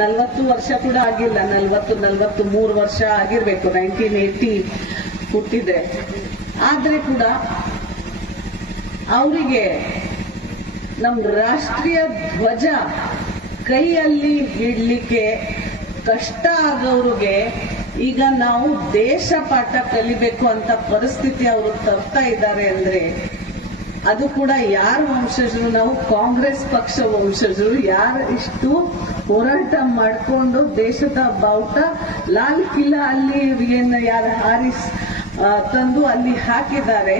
ನಲ್ವತ್ತು ವರ್ಷ ಕೂಡ ಆಗಿಲ್ಲ, ನಲ್ವತ್ತು ನಲ್ವತ್ತು ಮೂರು ವರ್ಷ ಆಗಿರ್ಬೇಕು ನೈನ್ಟೀನ್ ಏಯ್ಟಿ ಹುಟ್ಟಿದ್ರೆ. ಆದ್ರೆ ಕೂಡ ಅವರಿಗೆ ನಮ್ಮ ರಾಷ್ಟ್ರೀಯ ಧ್ವಜ ಕೈಯಲ್ಲಿ ಇಡ್ಲಿಕ್ಕೆ ಕಷ್ಟ ಆಗೋರಿಗೆ ಈಗ ನಾವು ದೇಶ ಪಾಠ ಕಲಿಬೇಕು ಅಂತ ಪರಿಸ್ಥಿತಿ ಅವರು ತರ್ತಾ ಇದ್ದಾರೆ ಅಂದ್ರೆ ಅದು ಕೂಡ ಯಾರ ವಂಶಜರು? ನಾವು ಕಾಂಗ್ರೆಸ್ ಪಕ್ಷ ವಂಶಜರು. ಯಾರು ಇಷ್ಟು ಹೋರಾಟ ಮಾಡಿಕೊಂಡು ದೇಶದ ಬಾವುಟ? ಲಾಲ್ ಕಿಲಾ ಅಲ್ಲಿ ಏನು ಯಾರು ಹಾರಿಸ್ ತಂದು ಅಲ್ಲಿ ಹಾಕಿದ್ದಾರೆ.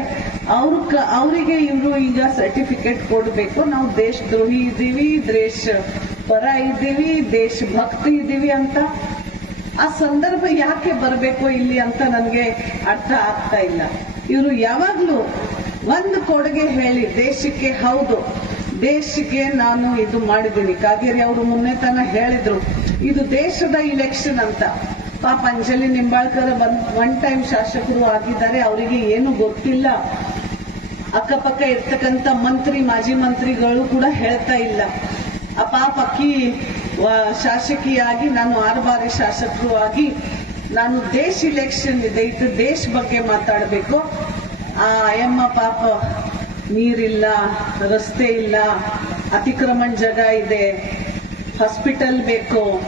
ಅವ್ರ ಅವರಿಗೆ ಇವರು ಈಗ ಸರ್ಟಿಫಿಕೇಟ್ ಕೊಡಬೇಕು. ನಾವು ದೇಶದ್ರೋಹಿ ಇದ್ದೀವಿ, ದೇಶ ಪರ ಇದ್ದೀವಿ ದೇಶ ಭಕ್ತಿ ಇದ್ದೀವಿ ಅಂತ. ಆ ಸಂದರ್ಭ ಯಾಕೆ ಬರಬೇಕು ಇಲ್ಲಿ ಅಂತ ನನಗೆ ಅರ್ಥ ಆಗ್ತಾ ಇಲ್ಲ. ಇವರು ಯಾವಾಗ್ಲೂ ಒಂದು ಕೊಡುಗೆ ಹೇಳಿ, ದೇಶಕ್ಕೆ ಹೌದು, ದೇಶಕ್ಕೆ ನಾನು ಇದು ಮಾಡಿದ್ದೀನಿ. ಕಾಗೇರಿ ಅವರು ಮೊನ್ನೆ ತನ ಹೇಳಿದ್ರು, ಇದು ದೇಶದ ಇಲೆಕ್ಷನ್ ಅಂತ. ಪಾಪ ಅಂಜಲಿ ನಿಂಬಾಳ್ಕರ್ ಒನ್ ಟೈಮ್ ಶಾಸಕರು ಆಗಿದ್ದಾರೆ, ಅವರಿಗೆ ಏನು ಗೊತ್ತಿಲ್ಲ. ಅಕ್ಕಪಕ್ಕ ಇರ್ತಕ್ಕಂಥ ಮಂತ್ರಿ, ಮಾಜಿ ಮಂತ್ರಿಗಳು ಕೂಡ ಹೇಳ್ತಾ ಇಲ್ಲ. ಆ ಪಾಪ ಅಕ್ಕಿ ಶಾಸಕಿಯಾಗಿ, ನಾನು ಆರು ಬಾರಿ ಶಾಸಕರು ಆಗಿ ನಾನು ದೇಶ ಇಲೆಕ್ಷನ್ ಇದೆ, ಇದು ದೇಶ ಬಗ್ಗೆ ಮಾತಾಡಬೇಕು. ಆ, ಅಯ್ಯಮ್ಮ ಪಾಪ, ನೀರಿಲ್ಲ, ರಸ್ತೆ ಇಲ್ಲ, ಅತಿಕ್ರಮಣ ಜಾಗ ಇದೆ ಹಾಸ್ಪಿಟಲ್ ಬೇಕು.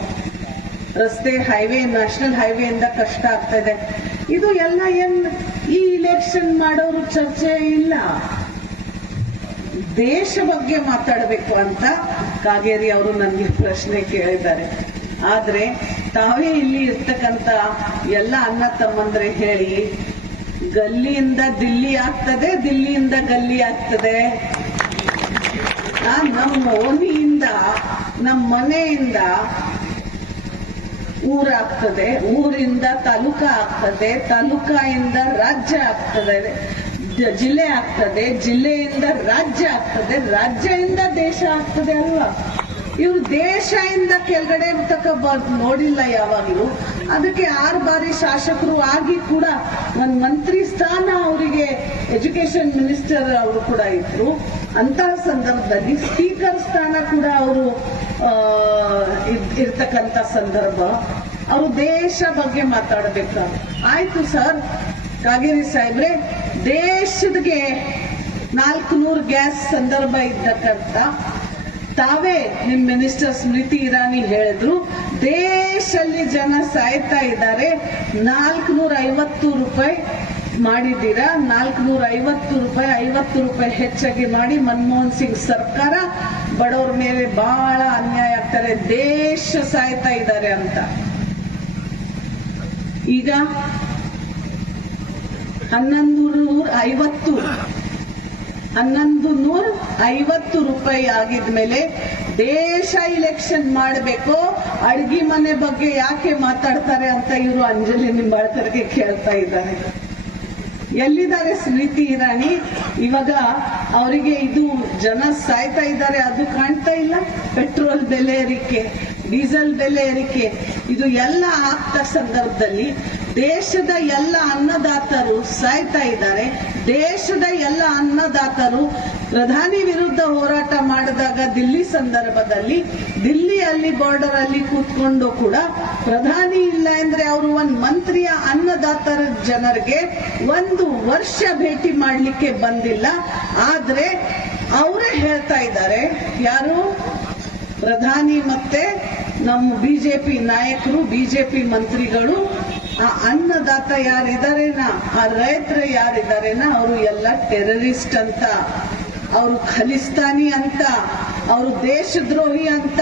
ರಸ್ತೆ ಹೈವೇ ನ್ಯಾಷನಲ್ ಹೈವೇ ಇಂದ ಕಷ್ಟ ಆಗ್ತಾ ಇದೆ. ಇದು ಎಲ್ಲ ಏನ್ ಈ ಇಲೆಕ್ಷನ್ ಮಾಡೋರು ಚರ್ಚೆ ಇಲ್ಲ. ದೇಶ ಬಗ್ಗೆ ಮಾತಾಡಬೇಕು ಅಂತ ಕಾಗೇರಿ ಅವರು ನನಗೆ ಪ್ರಶ್ನೆ ಕೇಳಿದ್ದಾರೆ. ಆದ್ರೆ ತಾವೇ ಇಲ್ಲಿ ಇರ್ತಕ್ಕಂತ ಎಲ್ಲ ಅನ್ನ ತಮ್ಮಂದ್ರೆ ಹೇಳಿ, ಗಲ್ಲಿಯಿಂದ ದಿಲ್ಲಿ ಆಗ್ತದೆ, ದಿಲ್ಲಿಯಿಂದ ಗಲ್ಲಿ ಆಗ್ತದೆ. ನಮ್ಮ ಓಣಿಯಿಂದ, ನಮ್ಮ ಮನೆಯಿಂದ ಊರಾಗ್ತದೆ, ಊರಿಂದ ತಾಲೂಕ ಆಗ್ತದೆ, ತಾಲೂಕಾಯಿಂದ ರಾಜ್ಯ ಆಗ್ತದೆ. ಜಿಲ್ಲೆ ಆಗ್ತದೆ, ಜಿಲ್ಲೆಯಿಂದ ರಾಜ್ಯ ಆಗ್ತದೆ, ರಾಜ್ಯದಿಂದ ದೇಶ ಆಗ್ತದೆ ಅಲ್ವಾ? ಇವ್ರು ದೇಶದಿಂದ ಕೆಳಗಡೆ ತಕ್ಕ ನೋಡಿಲ್ಲ ಯಾವಾಗಲೂ. ಅದಕ್ಕೆ ಆರು ಬಾರಿ ಶಾಸಕರು ಆಗಿ ಕೂಡ ಒಂದು ಮಂತ್ರಿ ಸ್ಥಾನ ಅವರಿಗೆ ಎಜುಕೇಶನ್ ಮಿನಿಸ್ಟರ್ ಅವರು ಕೂಡ ಇದ್ರು. ಅಂತಹ ಸಂದರ್ಭದಲ್ಲಿ ಸ್ಪೀಕರ್ ಸ್ಥಾನ ಕೂಡ ಅವರು ಇರ್ತಕ್ಕಂಥ ಸಂದರ್ಭ. ಅವರು ದೇಶ ಬಗ್ಗೆ ಮಾತಾಡಬೇಕು? ಆಯ್ತು ಸರ್ ಕಾಗೇರಿ ಸಾಹೇಬ್ರೆ, ದೇಶದ್ಗೆ ನಾಲ್ಕು ನೂರು ಗ್ಯಾಸ್ ಸಂದರ್ಭ ಇದ್ದಕ್ಕಂತ ತಾವೇ ನಿಮ್ ಮಿನಿಸ್ಟರ್ ಸ್ಮೃತಿ ಇರಾನಿ ಹೇಳಿದ್ರು, ದೇಶಲ್ಲಿ ಜನ ಸಾಯ್ತಾ ಇದ್ದಾರೆ ನಾಲ್ಕುನೂರ ಐವತ್ತು ರೂಪಾಯಿ ಮಾಡಿದ್ದೀರಾ ನಾಲ್ಕುನೂರ ಐವತ್ತು ರೂಪಾಯಿ ಐವತ್ತು ರೂಪಾಯಿ ಹೆಚ್ಚಾಗಿ ಮಾಡಿ ಮನಮೋಹನ್ ಸಿಂಗ್ ಸರ್ಕಾರ, ಬಡವ್ರ ಮೇಲೆ ಬಹಳ ಅನ್ಯಾಯ ಆಗ್ತಾರೆ, ದೇಶ ಸಾಯ್ತಾ ಇದ್ದಾರೆ ಅಂತ. ಈಗ ಹನ್ನೊಂದು ನೂರ ಐವತ್ತು ಹನ್ನೊಂದು ನೂರ ಐವತ್ತು ರೂಪಾಯಿ ಆಗಿದ್ಮೇಲೆ ದೇಶ ಇಲೆಕ್ಷನ್ ಮಾಡಬೇಕು. ಅಡ್ಗಿ ಮನೆ ಬಗ್ಗೆ ಯಾಕೆ ಮಾತಾಡ್ತಾರೆ ಅಂತ ಇವರು ಅಂಜಲಿ ನಿಂಬಾಳ್ಕರ್ಗೆ ಕೇಳ್ತಾ ಇದ್ದಾರೆ. ಎಲ್ಲಿದ್ದಾರೆ ಸ್ಮೃತಿ ಇರಾನಿ? ಇವಾಗ ಅವರಿಗೆ ಇದು ಜನ ಸಾಯ್ತಾ ಇದ್ದಾರೆ, ಅದು ಕಾಣ್ತಾ ಇಲ್ಲ. ಪೆಟ್ರೋಲ್ ಬೆಲೆ ಏರಿಕೆ, ಡೀಸೆಲ್ ಬೆಲೆ ಏರಿಕೆ, ಇದು ಎಲ್ಲ ಆಗ್ತಾ ಸಂದರ್ಭದಲ್ಲಿ ದೇಶದ ಎಲ್ಲ ಅನ್ನದಾತರು ಸಾಯ್ತಾ ಇದ್ದಾರೆ. ದೇಶದ ಎಲ್ಲ ಅನ್ನದಾತರು ಪ್ರಧಾನಿ ವಿರುದ್ಧ ಹೋರಾಟ ಮಾಡಿದಾಗ ದಿಲ್ಲಿ ಸಂದರ್ಭದಲ್ಲಿ, ದಿಲ್ಲಿಯಲ್ಲಿ ಬಾರ್ಡರ್ ಅಲ್ಲಿ ಕೂತ್ಕೊಂಡು ಕೂಡ ಪ್ರಧಾನಿ ಇಲ್ಲ ಅಂದ್ರೆ ಅವರು ಒಂದ್ ಮಂತ್ರಿಯ ಅನ್ನದಾತರ ಜನರಿಗೆ ಒಂದು ವರ್ಷ ಭೇಟಿ ಮಾಡಲಿಕ್ಕೆ ಬಂದಿಲ್ಲ. ಆದ್ರೆ ಅವರೇ ಹೇಳ್ತಾ ಇದ್ದಾರೆ, ಯಾರು? ಪ್ರಧಾನಿ ಮತ್ತೆ ನಮ್ಮ ಬಿಜೆಪಿ ನಾಯಕರು, ಬಿಜೆಪಿ ಮಂತ್ರಿಗಳು ಆ ಅನ್ನದಾತ ಯಾರಿದಾರೇನ? ಆ ರೈತರು ಯಾರಿದಾರೇನ? ಅವರು ಎಲ್ಲ ಟೆರರಿಸ್ಟ್ ಅಂತ. ಅವರು ಖಲಿಸ್ತಾನಿ ಅಂತ. ಅವರು ದೇಶದ್ರೋಹಿ ಅಂತ.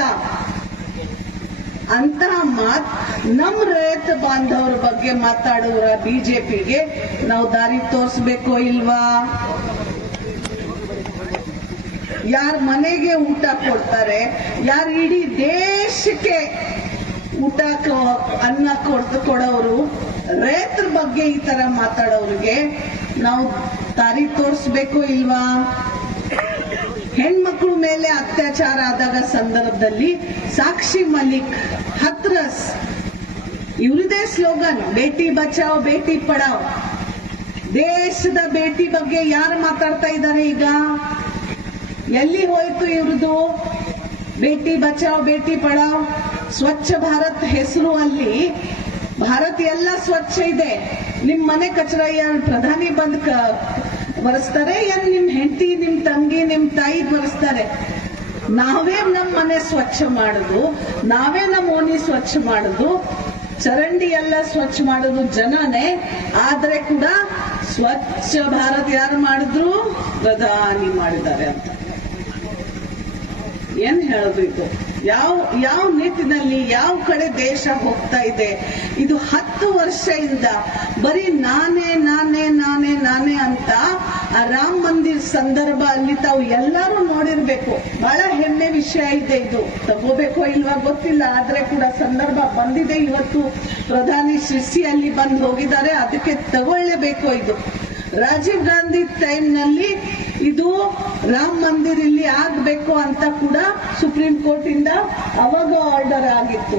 ಅಂತಹ ಮಾತ್ ನಮ್ಮ ರೈತ ಬಾಂಧವರ ಬಗ್ಗೆ ಮಾತಾಡುವ ಬಿಜೆಪಿಗೆ ನಾವು ದಾರಿ ತೋರಿಸ್ಬೇಕು ಇಲ್ವಾ? ಯಾರ ಮನೆಗೆ ಊಟ ಕೊಡ್ತಾರೆ, ಯಾರು ಇಡೀ ದೇಶಕ್ಕೆ ಊಟ ಅನ್ನ ಕೊಡ್ದು ಕೊಡೋರು, ರೈತರ ಬಗ್ಗೆ ಈ ತರ ಮಾತಾಡೋರಿಗೆ ನಾವು ದಾರಿ ತೋರಿಸ್ಬೇಕು ಇಲ್ವಾ? ಹೆಣ್ಮಕ್ಳ ಮೇಲೆ ಅತ್ಯಾಚಾರ ಆದಾಗ ಸಂದರ್ಭದಲ್ಲಿ ಸಾಕ್ಷಿ ಮಲಿಕ್ ಹತ್ರಸ್. ಇವ್ರದೇ ಸ್ಲೋಗನ್, ಬೇಟಿ ಬಚಾವ್, ಬೇಟಿ ಪಡಾವ್. ದೇಶದ ಬೇಟಿ ಬಗ್ಗೆ ಯಾರು ಮಾತಾಡ್ತಾ ಇದ್ದಾರೆ ಈಗ? ಎಲ್ಲಿ ಹೋಯ್ತು ಇವ್ರದು? ಬೇಟಿ ಬಚಾವ್, ಬೇಟಿ ಪಡಾವ್? ಸ್ವಚ್ಛ ಭಾರತ್ ಹೆಸರು ಅಲ್ಲಿ ಭಾರತ ಎಲ್ಲ ಸ್ವಚ್ಛ ಇದೆ. ನಿಮ್ ಮನೆ ಕಚರ ಏನ್ ಪ್ರಧಾನಿ ಬಂದ್ ಬರೆಸ್ತಾರೆ, ಏನ್ ನಿಮ್ ಹೆಂಡತಿ, ನಿಮ್ ತಂಗಿ, ನಿಮ್ ತಾಯಿ ಬರೆಸ್ತಾರೆ? ನಾವೇ ನಮ್ಮ ಮನೆ ಸ್ವಚ್ಛ ಮಾಡುದು, ನಾವೇ ನಮ್ಮ ಓಣಿ ಸ್ವಚ್ಛ ಮಾಡುದು, ಚರಂಡಿ ಎಲ್ಲ ಸ್ವಚ್ಛ ಮಾಡುದು ಜನನೇ. ಆದ್ರೆ ಕೂಡ ಸ್ವಚ್ಛ ಭಾರತ್ ಯಾರು ಮಾಡಿದ್ರು? ಪ್ರಧಾನಿ ಮಾಡಿದ್ದಾರೆ ಅಂತ. ಏನ್ ಇದು ಯಾವ ಯಾವ ನಿಟ್ಟಿನಲ್ಲಿ ಯಾವ ಕಡೆ ದೇಶ ಹೋಗ್ತಾ ಇದೆ? ಇದು ಹತ್ತು ವರ್ಷದಿಂದ ಬರೀ ನಾನೇ ನಾನೇ ನಾನೇ ನಾನೇ ಅಂತ ಆ ರಾಮ ಮಂದಿರ್ ಸಂದರ್ಭ ಅಲ್ಲಿ ತಾವು ಎಲ್ಲರೂ ನೋಡಿರ್ಬೇಕು. ಬಹಳ ಹೆಮ್ಮೆ ವಿಷಯ ಇದೆ ಇದು. ತಗೋಬೇಕೋ ಇಲ್ವಾ ಗೊತ್ತಿಲ್ಲ. ಆದ್ರೆ ಕೂಡ ಸಂದರ್ಭ ಬಂದಿದೆ ಇವತ್ತು. ಪ್ರಧಾನಿ ಶಿರ್ಸಿ ಅಲ್ಲಿ ಬಂದು ಹೋಗಿದ್ದಾರೆ. ಅದಕ್ಕೆ ತಗೊಳ್ಳೇಬೇಕು ಇದು. ರಾಜೀವ್ ಗಾಂಧಿ ಟೈಮ್ನಲ್ಲಿ ಇದು ರಾಮ್ ಮಂದಿರ್ ಇಲ್ಲಿ ಆಗ್ಬೇಕು ಅಂತ ಕೂಡ ಸುಪ್ರೀಂ ಕೋರ್ಟ್ ಇಂದ ಅವಾಗ ಆರ್ಡರ್ ಆಗಿತ್ತು.